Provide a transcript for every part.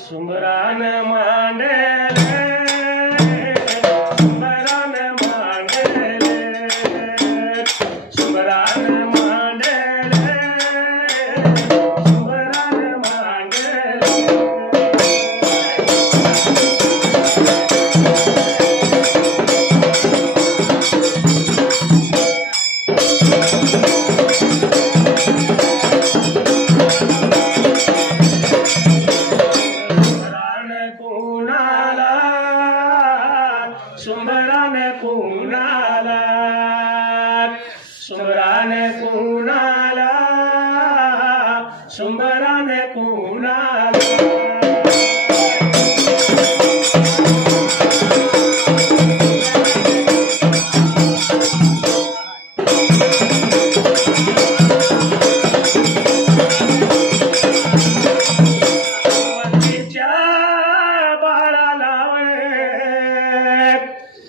सुमरान मांडले सुमरान मांडले सुमरान मांडले सुमरान मांडले सुमरान कुणाला सुमरान कुणाला सुमरान कुणाला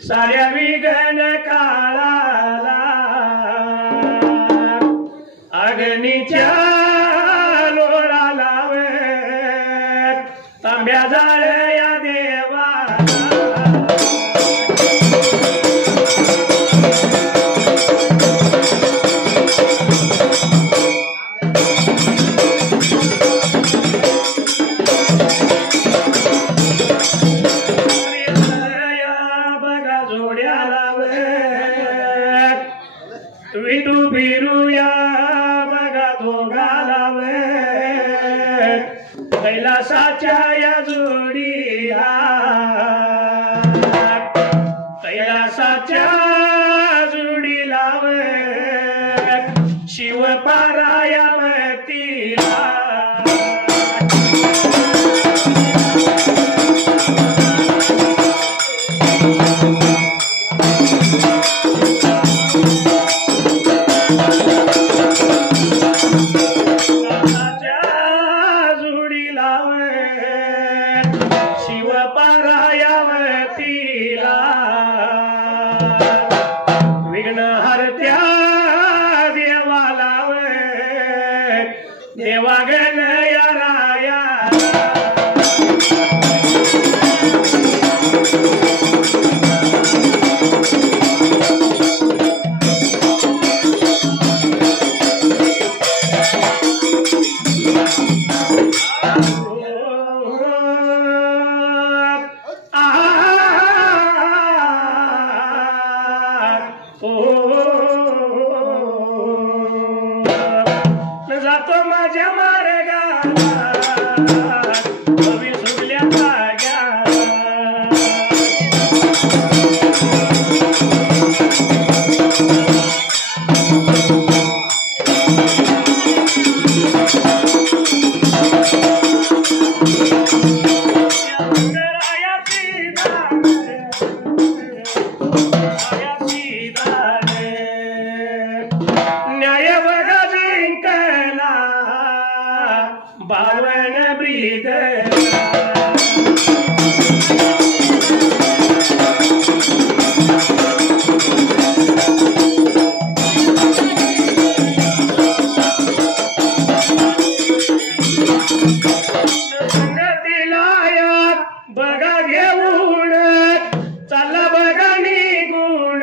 साऱ्या विघ्न काळाला अग्नीच्या लोळाला तांब्या जाळ्या देवा विटू बिरूया बघा दोघाला कैलासाच्या या जोडीला कैलासाच्या जोडीला शिवपाराया मतीला शिवपारायावतीला विघ्न हरत्या देवाला देवागण या राया जातो माझ्या मार्गाला कवी सुटल्या जाग्याला न्याय बघा जिंकला बावन ब्रीद संगतीला बघा घेऊन चला बघा निघून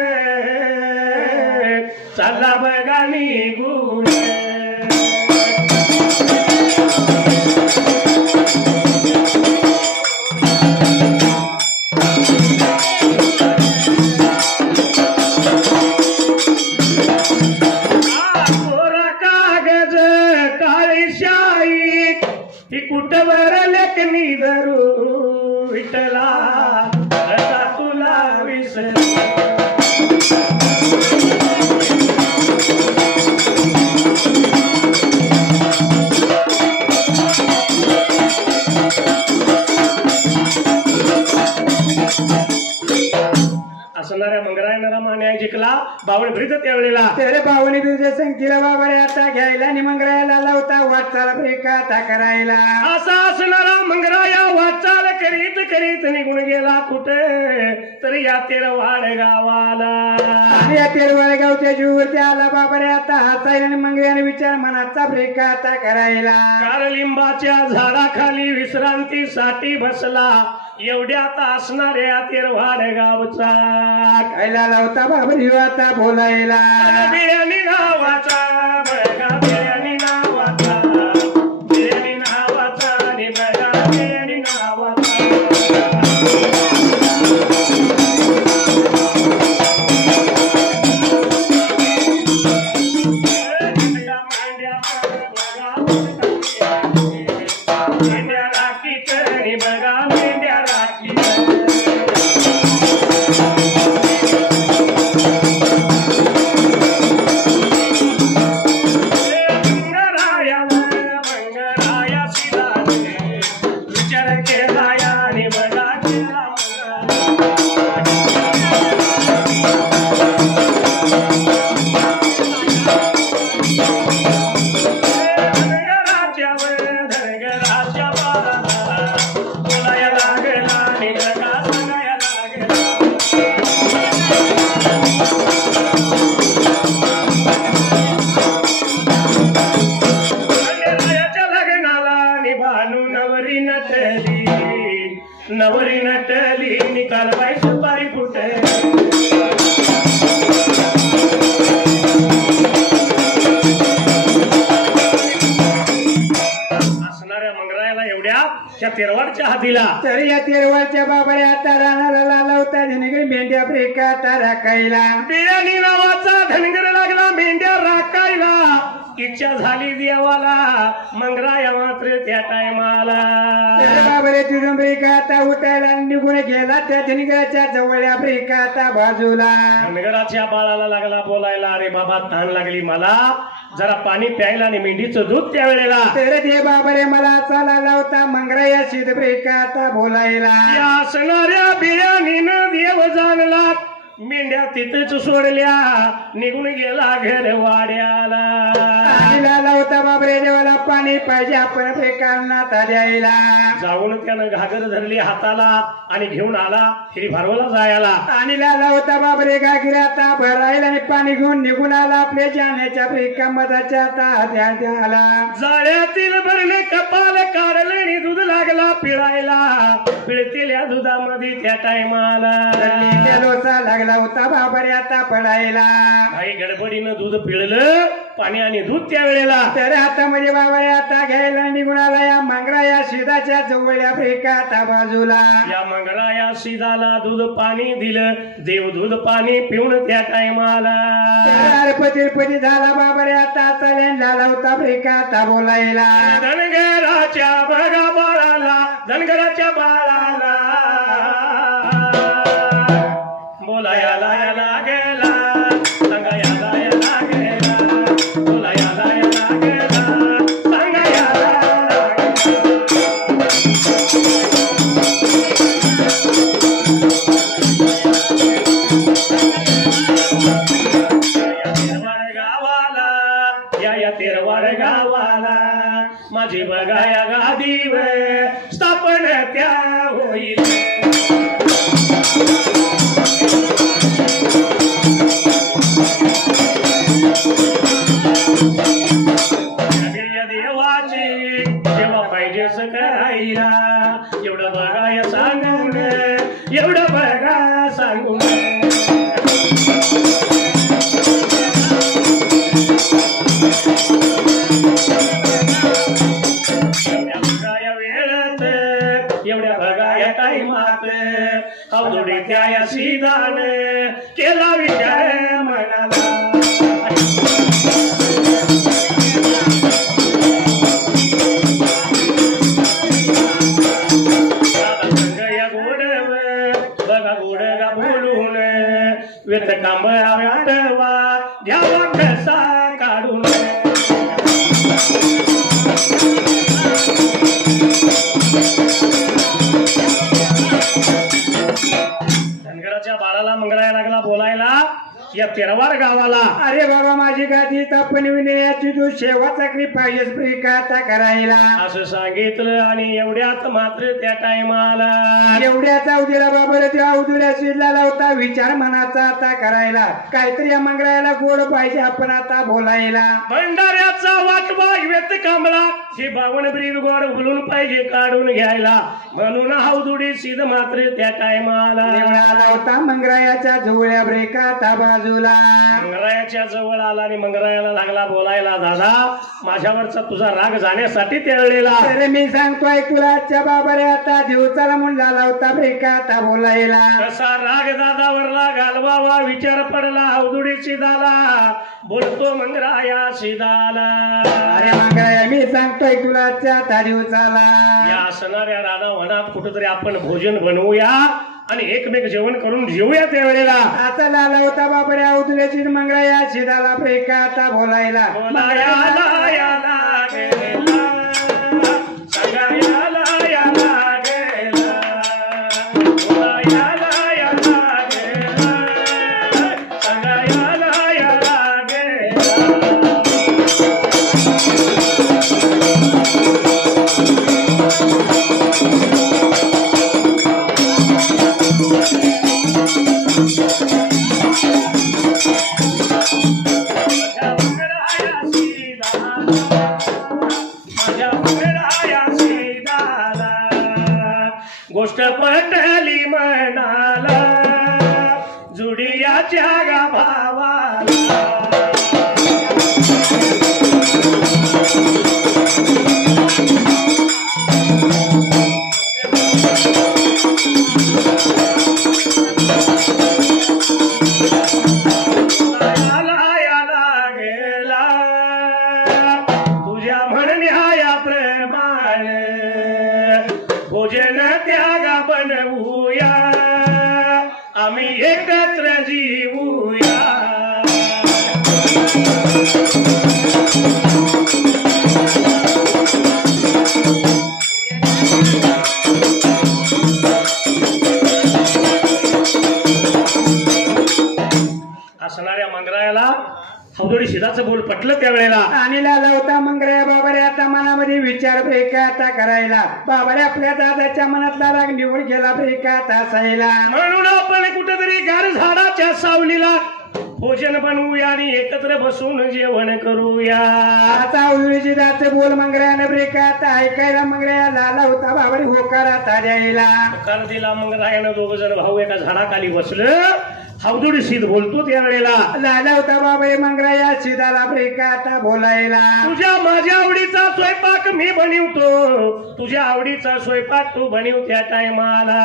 चला बघा निघून शाही ती कुठवर लेखनी धरू विठला असा तुला विसर असणाऱ्या मंगरायणारा मान्या जिंकला बावण ब्रिज त्यावेळेला तेरे बावणी तुझ्या संगतीला बाबा रे आता घ्यायला आणि मंगरायला लावता वाटचाल ब्रेकाता करायला असा असणारा मंगराया वाटचाल करीत करीत निघून गेला कुठे तर या तेरवाड गावाला आणि या तेरवाड गावच्या जीववरती आला बाबा रे आता हसायला आणि मंगराने विचार मनाचा ब्रेकाता करायला कारलिंबाच्या झाडाखाली विश्रांतीसाठी बसला एवढ्यात असणाऱ्या तेरवाड गावचा खायला लावता बाबरी आता बोलायला बिर्याणी नावाचा बघा बिर्याणी नावाचा बिर्याणी नावाचा आणि बघा बिर्याणी नावाचा मेंढ्या राखीत बघा मेंढ्या राखीत नवरी नटली निकाल बाई सुपारी फुटे असणाऱ्या मंगरायला एवढ्या त्या तेरवाडच्या हातीला तर या तेरवाडच्या बाबारे आता रानाला लावता धनगर मेंढ्या ब्रेकाता राखायला बिर्याणी नावाचा धनगर लागला मेंढ्या राखायला इच्छा झाली देवाला मंगराया मात्र त्या टायमाला बाबारे तिथून ब्रेकाता उठायला निघून गेला त्या धनगराच्या जवळ्या ब्रेकाता बाजूला धनगराच्या बाळाला लागला बोलायला अरे बाबा तहान लागली मला जरा पाणी प्यायला आणि मेंढीचं दूध त्यावेळेला तर ते बाबारे मला चाला लावता मंगराया शिद ब्रेकाता बोलायला या असणाऱ्या बिर्याणीनं देव जाणला मेंढ्या तिथेच सोडल्या निघून गेला घर वाड्याला लावता बाबरे देवाला पाणी पाहिजे आपण ब्रेकांना द्यायला जाऊन त्यानं घागर धरली हाताला आणि घेऊन आला हिरी भारवला जायला आणि लावता बाबरे घागराता भरायला आणि पाणी घेऊन निघून आला आपल्या जाण्याच्या ब्रेका मधाच्या आला जाळ्यातील भरले कपाल काढलं आणि दूध लागला पिळायला पिळतेल्या दुधामध्ये त्या टायमाला लोचा लागला होता बाबरे आता पडायला काही गडबडीनं दूध पिळलं पाणी आणि दूध त्यावेळेला तर हातामध्ये बाबारे आता घ्यायला निघून आला या मंगराया शिदाच्या जवळ्या ब्रेकाता बाजूला या मंगराया शिदाला दूध पाणी दिलं देव दूध पाणी पिऊन त्या टायमाला तिरपती झाला बाबारे आता चाल्याला लावता ब्रेकाता बोलायला धनगराच्या बघा बाळाला धनगराच्या बाळाला बोलायला लागला सांगायला लागला बोलायला लागला सांगायला गावाला या तेरवाड गावाला माझी बघाया गादीवर स्थापन त्या होईल देवाची जेव्हा पाहिजे करायला एवढं बघाया सांगून एवढं बघा सांगून एवढ्या बघाया टाईमात अवधुडे त्या सीधान केला विचार मनाला तेरवार गावाला अरे बाबा माझी गादी तापण विनयाची तू शेवाचा कृपा पाहिजेस प्रिकाता करायला असं सांगितलं आणि एवढ्यात मात्र त्या टायमाला एवढ्याचा उदिरा बाबा त्या उदिरा शिरला होता विचार मनाचा आता करायला काहीतरी या मंगळाला गोड पाहिजे आपण आता बोलायला भंडाऱ्याचा वाटवा व्यक्त कांबळा हे 52 ब्रीद गोड उघडून पाहिजे काढून घ्यायला म्हणून हावदुडी सीध मात्र त्या टायमाला आला होता मंगरायाच्या जवळ्या ब्रेकाता बाजूला मंगरायाच्या जवळ आला आणि मंगरायाला लागला बोलायला दादा माझ्यावरचा तुझा राग जाण्यासाठी त्यावेळेला तर मी सांगतोय तुला आजच्या बाबारे आता दिवसाला म्हणून झाला होता ब्रेकाता बोलायला कसा राग दादावरला घालवावा विचार पडला हावदुडी सीधाला बोलतो मंगराया सीधाला अरे मंगराया मी सांगतोय तुला आजच्या दिवसाला या असणाऱ्या राधावनात कुठेतरी आपण भोजन बनवूया आणि एकमेक जेवण करून जेवूया त्यावेळेला आता लाला होता बाबरे अवधुल्याची मंगळाया शिदाला प्रेकाता बोलायला गोष्ट पटली म्हणाला जुडियाच्या गाभावाला तुझ्या म्हणण्याया प्रमाणे भोजन त्यागा बनवूया आम्ही एकत्र जीवूया असणाऱ्या मंगरायाला हवदोडी शिदाचं बोल पटलं त्यावेळेला आणि लाला होता मंगराया बाबारे आता मनामध्ये विचार प्रेकाता करायला बाबारे आपल्या दादाच्या मनातला राग निवड गेला प्रेकाता असायला म्हणून आपण कुठेतरी गार झाडाच्या सावलीला भोजन बनवूया आणि एकत्र बसून जेवण करूया आता उजवीची दात बोल मंगरायाने प्रेकाता ऐकायला मंगराया लाला होता बाबारे होकार आता द्यायला होकार दिला मंगरायानं दोघ जण भाऊ एका झाडाखाली बसलं हवदुडी सीध बोलतो त्यावेळेला लाला होता बाबारे मंगराया शिदाला प्रेकाता बोलायला तुझ्या माझ्या आवडीचा स्वयंपाक मी बनवतो तुझ्या आवडीचा स्वयंपाक तू बनव त्या टायमाला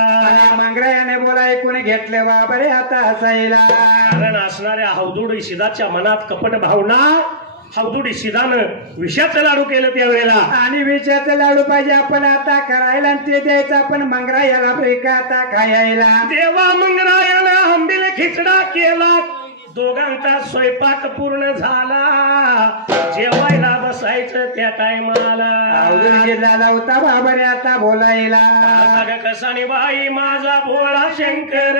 मंगरायाने बोला ऐकून घेतले बाबारे आता असायला कारण असणाऱ्या हवदुडी शिदाच्या मनात कपट भावना हवदुडी शिदानं विषाचं लाडू केलं त्यावेळेला आणि विषाचं लाडू पाहिजे आपण आता करायला आणि ते द्यायचं आपण मंगरायाला प्रेकाता खायला देवा मंगरायानं आंबील खिचडा केला दोघांचा स्वयंपाक पूर्ण झाला जेवायला बसायचं त्या टायमाला लाला होता बाबारे आता बोलायला कसानी बाई माझा भोळा शंकर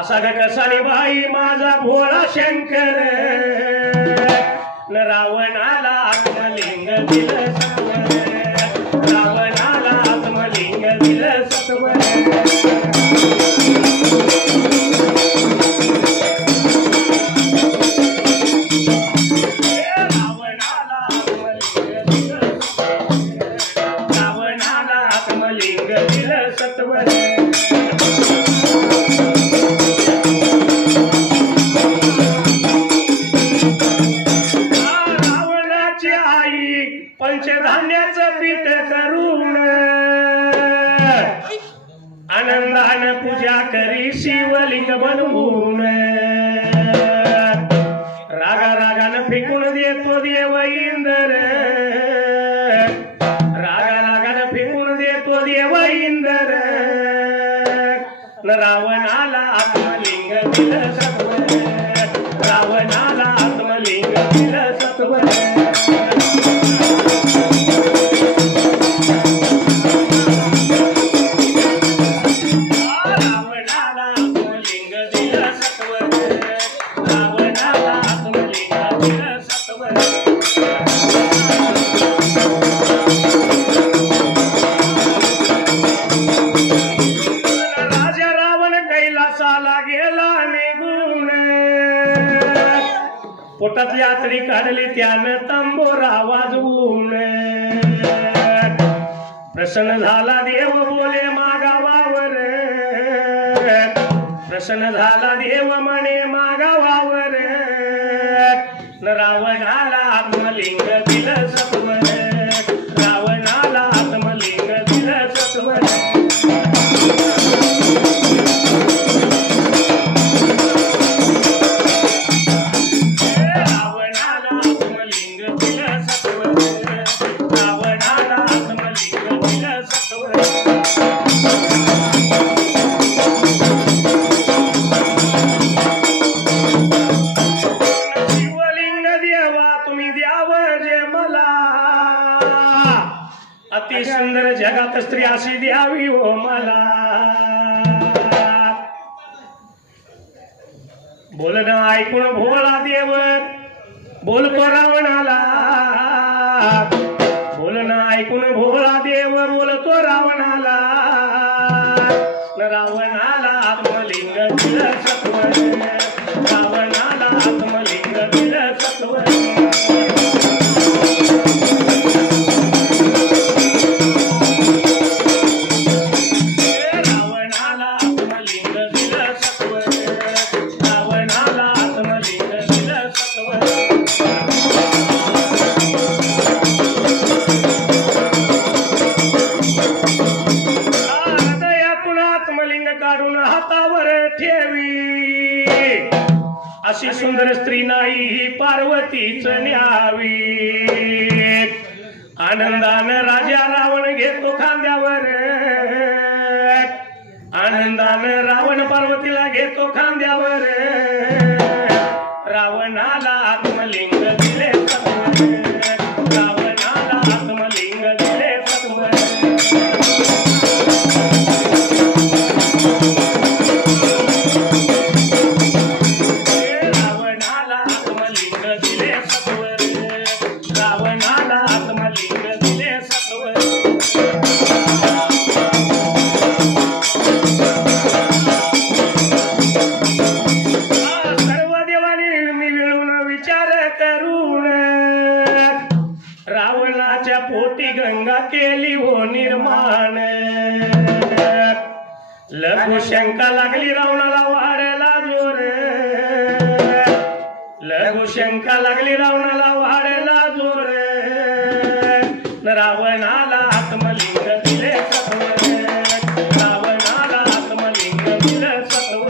असा कसानी बाई माझा भोळा शंकर न रावणाला आत्मलिंग दिलं सत्वर रावणाला आत्मलिंग दिलं सत्वर रावणाची आई पंचधान्याचं पीठ करून आनंदानं पूजा करी शिवलिंग बनवून रागा रागानं फेकून देतो देव इंदर रागा रागानं फेकून देतो देव इंदर रावणाला आत्मलिंग दिलं सत्वर रावणाला आत्मलिंग दिलं सत्वर रावणाला आत्मलिंग दिलं सत्वर काढली त्यानं तंबोरा वाजवून प्रसन्न झाला देव बोले मागावावर प्रसन्न झाला देव म्हणे मागावावर रावणाला आत्मलिंग दिलं सत्वर रावणाला आत्मलिंग दिलं सत्वर रावणाला आत्मलिंग दिलं सत्वर रावणाला आत्मलिंग दिलं सत्वर अति सुंदर जगात स्त्री अशी द्यावी हो मला बोलणं ऐकून भोळा देव बोलतो रावणाला बोलणं ऐकून भोळा देव बोलतो रावणाला रावणाला आत्मलिंग दिलं सत्वर रावणाला आत्मलिंग दिलं सत्वर अशी सुंदर स्त्री नाही ही पार्वतीच न्यावी आनंदानं राजा रावण घेतो खांद्यावर आनंदानं रावण पार्वतीला घेतो खांद्यावर रावणाला आत्मलिंग दिले सत्वर रावणाला आत्मलिंग दिले सत्वर गंगा केली हो निर्माण लघु शंका लागली रावणाला वाढायला जोर लघु शंका लागली रावणाला वाढायला जोर रावणाला आत्मलिंग दिले सत्वर रावणाला आत्मलिंग दिलं सत्वर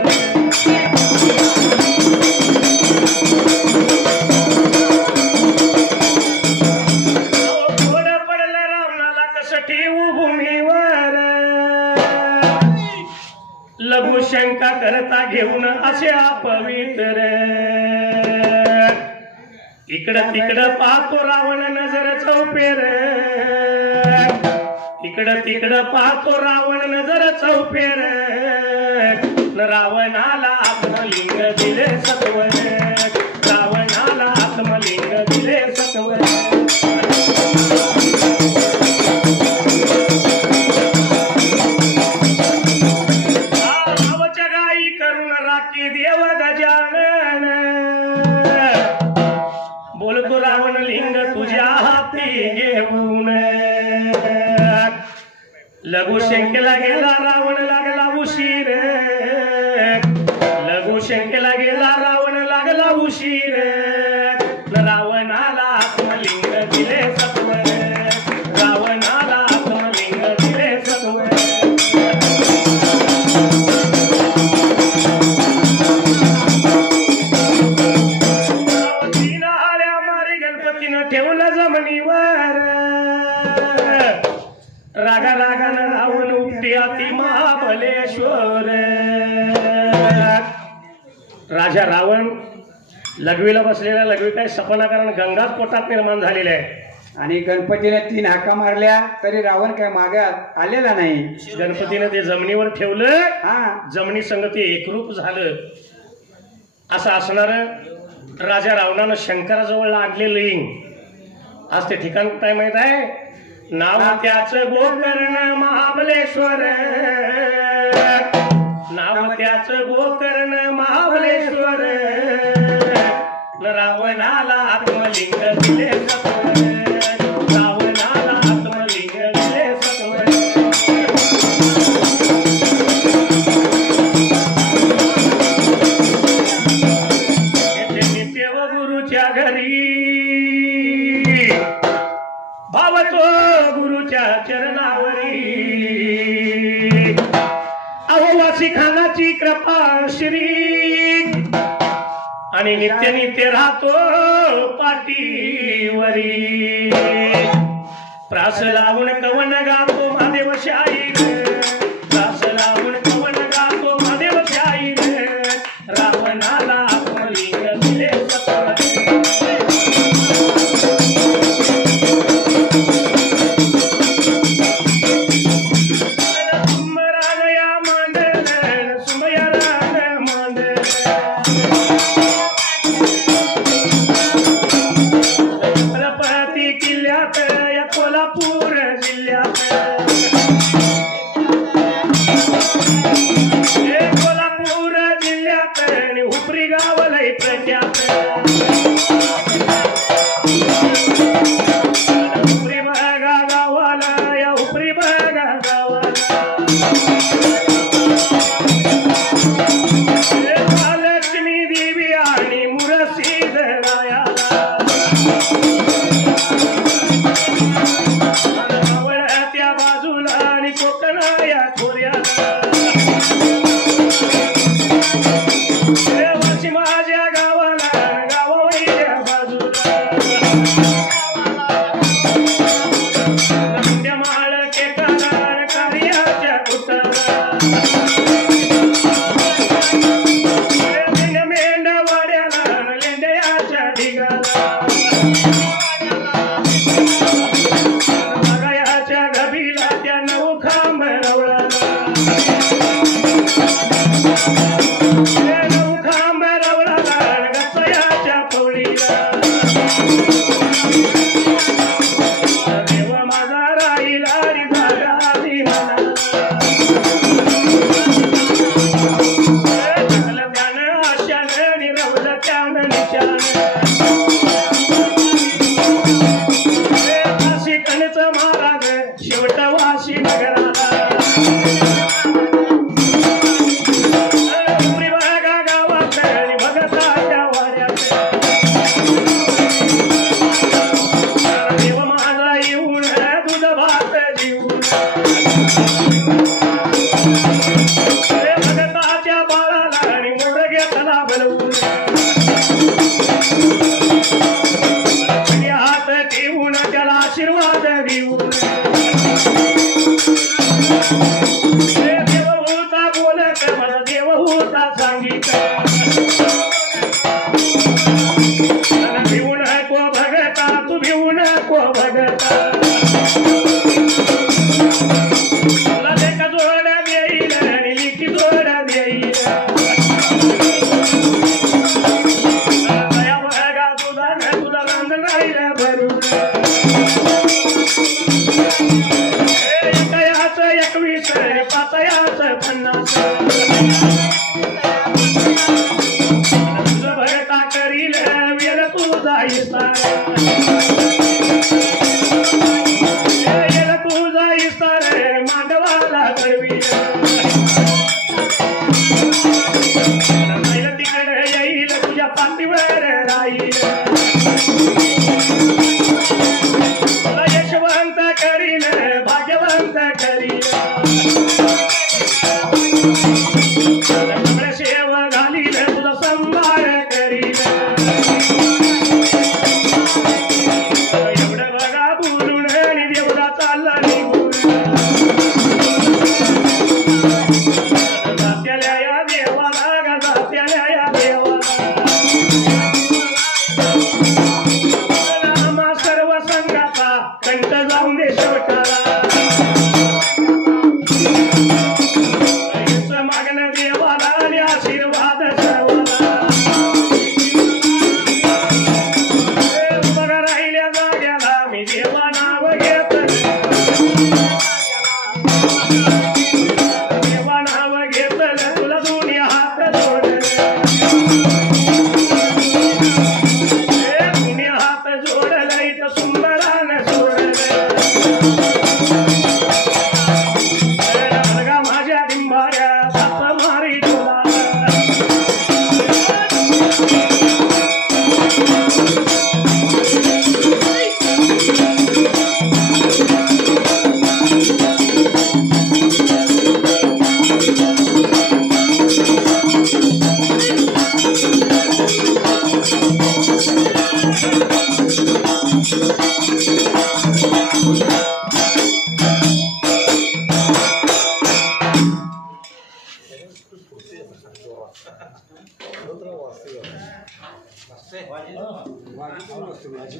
लघु शंका करता घेऊन असे अपवित्र इकडं तिकडं पाहतो रावण नजर चौफेर इकडं तिकडं पाहतो रावण नजर चौफेर रावणाला आत्मलिंग दिले सत्वर रावणाला आत्मलिंग दिले सत्वर देव गजानन बोलतो रावण लिंग तुझ्या हाती घेऊन लघु शंकेला गेला रावण लागला उशीर लघु शंकेला गेला रावण लागला उशीर रावणाला आत्मलिंग दिले सत्वर रावणाला आत्मलिंग दिले सत्वर ठेवलं जमिनीवर रागा रागानं रावण उपटी अति महाबलेश्वर राजा रावण लघवीला बसलेला लघवी काय सपना कारण गंगाच पोटात निर्माण झालेला आहे आणि गणपतीने 3 हाका मारल्या तरी रावण काय मागात आलेला नाही गणपतीने ते जमिनीवर ठेवलं जमिनी संग ते एकरूप झालं असं असणार राजा रावणानं शंकराजवळ आणले लिंग आज ते ठिकाण काय माहित आहे नाव त्याचं गोकर्ण महाबलेश्वर नाव त्याचं गोकर्ण महाबलेश्वर रावणाला आत्मलिंग दिले सत्वर, रावणाला आत्मलिंग दिले सत्वर. नित्य गुरुच्या घरी भावतो गुरुच्या चरणावरी, अहोवासी खानाची कृपा श्री आणि नित्य नित्य राहतो पाठीवरी. प्रास लावून कवन गातो महादेव शाहीर, प्रास लावून कवन गातो महादेव शाहीर, रावणाला आत्मलिंग दिले सत्वर. वाजी